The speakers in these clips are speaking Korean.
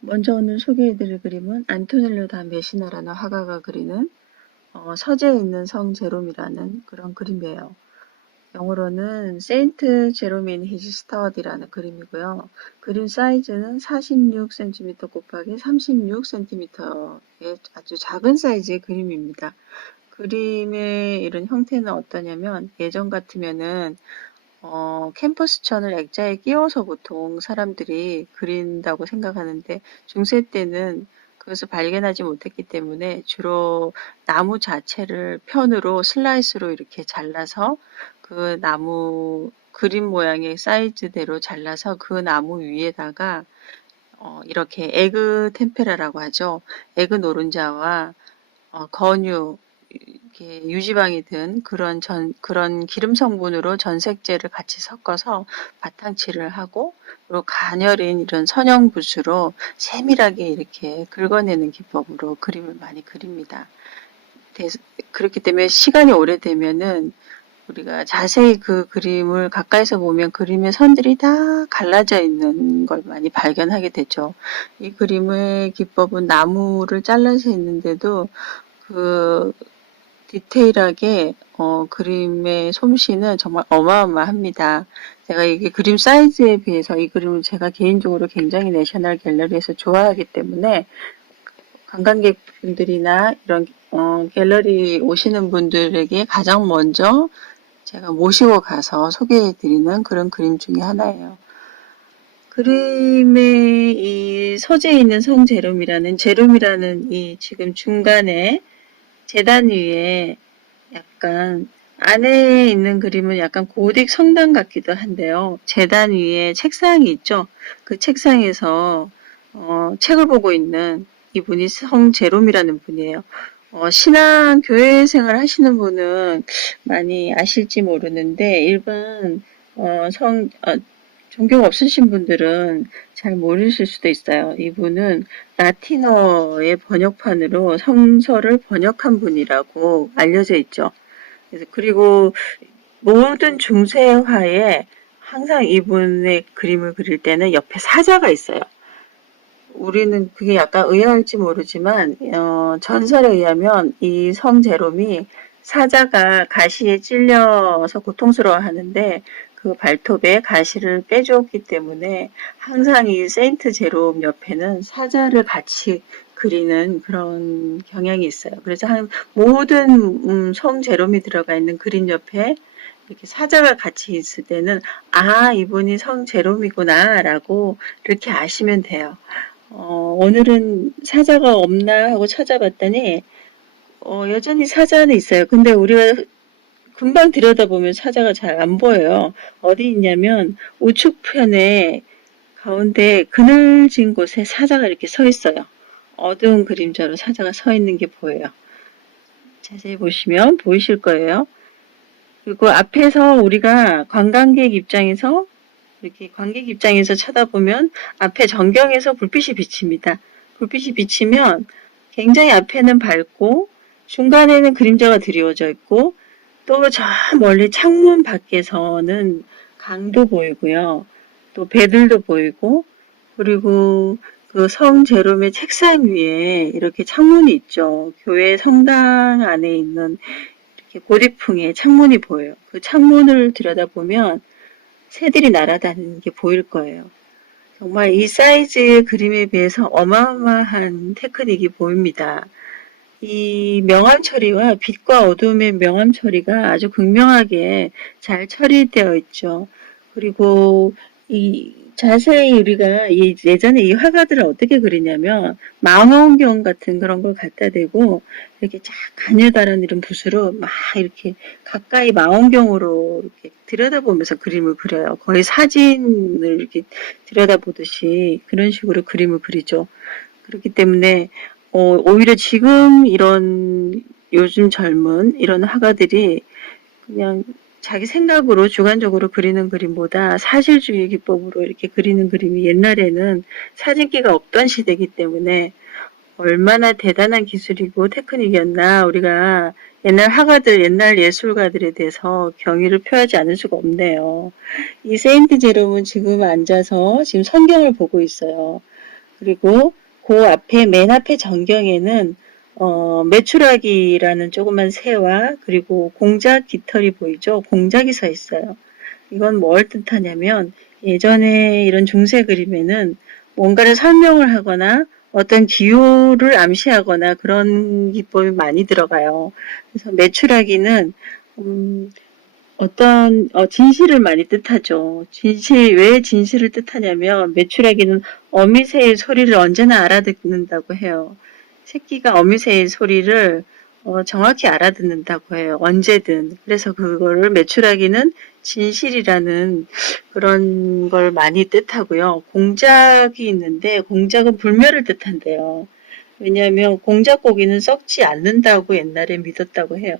먼저 오늘 소개해드릴 그림은 안토넬로 다 메시나라는 화가가 그리는 서재에 있는 성 제롬이라는 그런 그림이에요. 영어로는 세인트 제롬 인 히즈 스터디라는 그림이고요. 그림 사이즈는 46cm 곱하기 36cm의 아주 작은 사이즈의 그림입니다. 그림의 이런 형태는 어떠냐면 예전 같으면은 캠퍼스천을 액자에 끼워서 보통 사람들이 그린다고 생각하는데 중세 때는 그것을 발견하지 못했기 때문에 주로 나무 자체를 편으로 슬라이스로 이렇게 잘라서 그 나무 그림 모양의 사이즈대로 잘라서 그 나무 위에다가 이렇게 에그 템페라라고 하죠. 에그 노른자와 건유, 이렇게 유지방이 든 그런 기름 성분으로 전색제를 같이 섞어서 바탕칠을 하고, 그리고 가녀린 이런 선형 붓으로 세밀하게 이렇게 긁어내는 기법으로 그림을 많이 그립니다. 그렇기 때문에 시간이 오래되면은 우리가 자세히 그 그림을 가까이서 보면 그림의 선들이 다 갈라져 있는 걸 많이 발견하게 되죠. 이 그림의 기법은 나무를 잘라서 했는데도 그 디테일하게 그림의 솜씨는 정말 어마어마합니다. 제가 이게 그림 사이즈에 비해서 이 그림을 제가 개인적으로 굉장히 내셔널 갤러리에서 좋아하기 때문에 관광객분들이나 이런 갤러리 오시는 분들에게 가장 먼저 제가 모시고 가서 소개해드리는 그런 그림 중에 하나예요. 그림의 이 서재에 있는 성 제롬이라는 이 지금 중간에 재단 위에 약간 안에 있는 그림은 약간 고딕 성당 같기도 한데요. 재단 위에 책상이 있죠. 그 책상에서 책을 보고 있는 이분이 성 제롬이라는 분이에요. 신앙 교회 생활 하시는 분은 많이 아실지 모르는데 일반 종교가 없으신 분들은 잘 모르실 수도 있어요. 이분은 라틴어의 번역판으로 성서를 번역한 분이라고 알려져 있죠. 그리고 모든 중세화에 항상 이분의 그림을 그릴 때는 옆에 사자가 있어요. 우리는 그게 약간 의아할지 모르지만 전설에 의하면 이 성 제롬이 사자가 가시에 찔려서 고통스러워하는데 그 발톱에 가시를 빼주었기 때문에 항상 이 세인트 제롬 옆에는 사자를 같이 그리는 그런 경향이 있어요. 그래서 모든 성 제롬이 들어가 있는 그림 옆에 이렇게 사자가 같이 있을 때는 이분이 성 제롬이구나 라고 이렇게 아시면 돼요. 오늘은 사자가 없나 하고 찾아봤더니 여전히 사자는 있어요. 근데 우리가 금방 들여다보면 사자가 잘 안 보여요. 어디 있냐면 우측편에 가운데 그늘진 곳에 사자가 이렇게 서 있어요. 어두운 그림자로 사자가 서 있는 게 보여요. 자세히 보시면 보이실 거예요. 그리고 앞에서 우리가 관객 입장에서 쳐다보면 앞에 전경에서 불빛이 비칩니다. 불빛이 비치면 굉장히 앞에는 밝고 중간에는 그림자가 드리워져 있고 또 저 멀리 창문 밖에서는 강도 보이고요. 또 배들도 보이고 그리고 그 성 제롬의 책상 위에 이렇게 창문이 있죠. 교회 성당 안에 있는 이렇게 고딕풍의 창문이 보여요. 그 창문을 들여다보면 새들이 날아다니는 게 보일 거예요. 정말 이 사이즈의 그림에 비해서 어마어마한 테크닉이 보입니다. 이 명암 처리와 빛과 어둠의 명암 처리가 아주 극명하게 잘 처리되어 있죠. 그리고 자세히 우리가 예전에 이 화가들을 어떻게 그리냐면 망원경 같은 그런 걸 갖다 대고 이렇게 쫙 가느다란 이런 붓으로 막 이렇게 가까이 망원경으로 이렇게 들여다보면서 그림을 그려요. 거의 사진을 이렇게 들여다보듯이 그런 식으로 그림을 그리죠. 그렇기 때문에 오히려 지금 요즘 젊은 이런 화가들이 그냥 자기 생각으로 주관적으로 그리는 그림보다 사실주의 기법으로 이렇게 그리는 그림이 옛날에는 사진기가 없던 시대이기 때문에 얼마나 대단한 기술이고 테크닉이었나 우리가 옛날 예술가들에 대해서 경의를 표하지 않을 수가 없네요. 이 세인트 제롬은 지금 앉아서 지금 성경을 보고 있어요. 그리고 그 앞에 맨 앞에 전경에는 메추라기라는 조그만 새와 그리고 공작 깃털이 보이죠? 공작이 서 있어요. 이건 뭘 뜻하냐면 예전에 이런 중세 그림에는 뭔가를 설명을 하거나 어떤 기호를 암시하거나 그런 기법이 많이 들어가요. 그래서 메추라기는 어떤 진실을 많이 뜻하죠. 왜 진실을 뜻하냐면 메추라기는 어미새의 소리를 언제나 알아듣는다고 해요. 새끼가 어미새의 소리를 정확히 알아듣는다고 해요. 언제든. 그래서 그거를 메추라기는 진실이라는 그런 걸 많이 뜻하고요. 공작이 있는데 공작은 불멸을 뜻한대요. 왜냐하면 공작고기는 썩지 않는다고 옛날에 믿었다고 해요.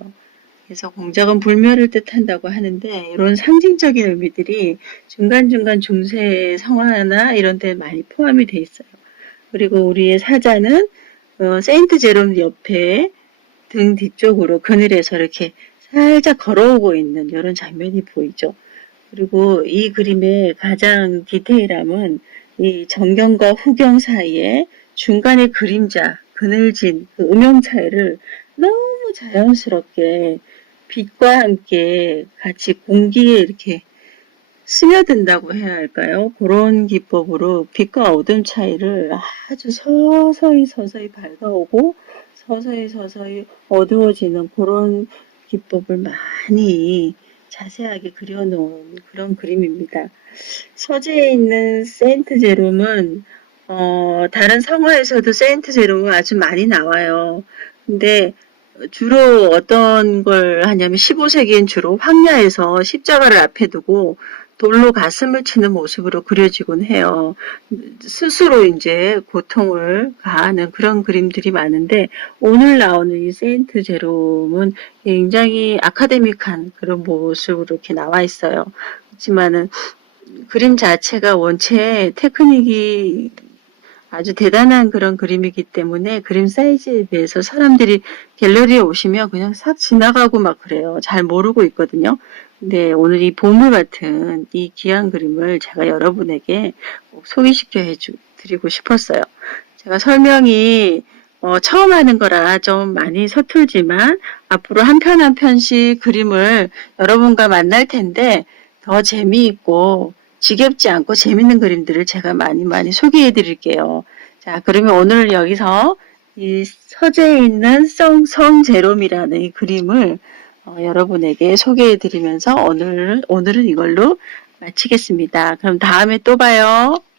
그래서 공작은 불멸을 뜻한다고 하는데 이런 상징적인 의미들이 중간중간 중세 성화나 이런 데 많이 포함이 돼 있어요. 그리고 우리의 사자는 세인트 제롬 옆에 등 뒤쪽으로 그늘에서 이렇게 살짝 걸어오고 있는 이런 장면이 보이죠. 그리고 이 그림의 가장 디테일함은 이 정경과 후경 사이에 중간의 그림자, 그늘진 그 음영 차이를 너무 자연스럽게 빛과 함께 같이 공기에 이렇게 스며든다고 해야 할까요? 그런 기법으로 빛과 어둠 차이를 아주 서서히 밝아오고 서서히 어두워지는 그런 기법을 많이 자세하게 그려놓은 그런 그림입니다. 서재에 있는 세인트 제롬은 다른 성화에서도 세인트 제롬은 아주 많이 나와요. 근데 주로 어떤 걸 하냐면 15세기엔 주로 황야에서 십자가를 앞에 두고 돌로 가슴을 치는 모습으로 그려지곤 해요. 스스로 이제 고통을 가하는 그런 그림들이 많은데 오늘 나오는 이 세인트 제롬은 굉장히 아카데믹한 그런 모습으로 이렇게 나와 있어요. 그렇지만은 그림 자체가 원체 테크닉이 아주 대단한 그런 그림이기 때문에 그림 사이즈에 비해서 사람들이 갤러리에 오시면 그냥 싹 지나가고 막 그래요. 잘 모르고 있거든요. 근데 오늘 이 보물 같은 이 귀한 그림을 제가 여러분에게 꼭 소개시켜 드리고 싶었어요. 제가 설명이 처음 하는 거라 좀 많이 서툴지만 앞으로 한 편 한 편씩 그림을 여러분과 만날 텐데 더 재미있고 지겹지 않고 재밌는 그림들을 제가 많이 소개해 드릴게요. 자, 그러면 오늘 여기서 이 서재에 있는 성 제롬이라는 이 그림을 여러분에게 소개해 드리면서 오늘은 이걸로 마치겠습니다. 그럼 다음에 또 봐요.